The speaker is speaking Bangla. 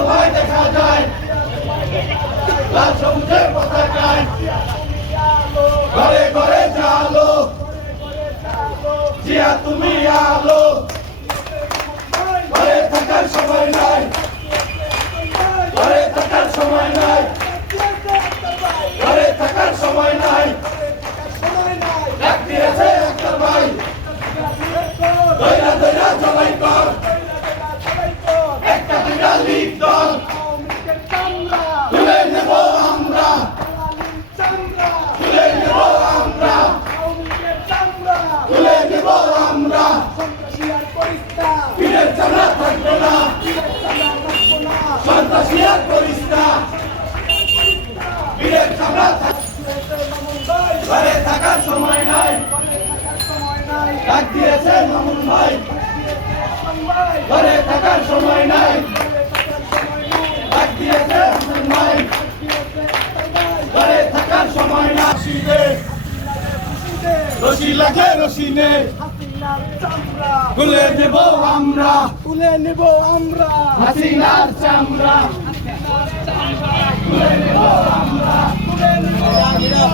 তোমায় দেখা যায় লাল সবুজের পতাকায় ঘরে ঘরে জালো জিয়া তুমি আলো ঘরে থাকার সময় নাই ঘরে থাকার সময় নাই ঘরে থাকার সময় নাই ডাক দিয়েছে একটা ভাই দইরা দইরা জবাই কর একটা দুইটা লীগ দল তুলে নেব আমরা তুলে নেব আমরা তুলে নেব আমরা পীরের চামড়া থাকবে না সন্ত্রাসী আর করিস না পীরের চামড়া ঘরে থাকার সময় নাই ডাক দিয়েছে মামুন ভাই ঘরে থাকার সময় নাই ডাক দিয়েছে মামুন ভাই ঘরে থাকার সময় না রশি লাগে রশি নে তুলে নেব আমরা তুলে নেব আমরা হাসিনার চামড়া তুলে নেব আমরা তুলে নেব আমরা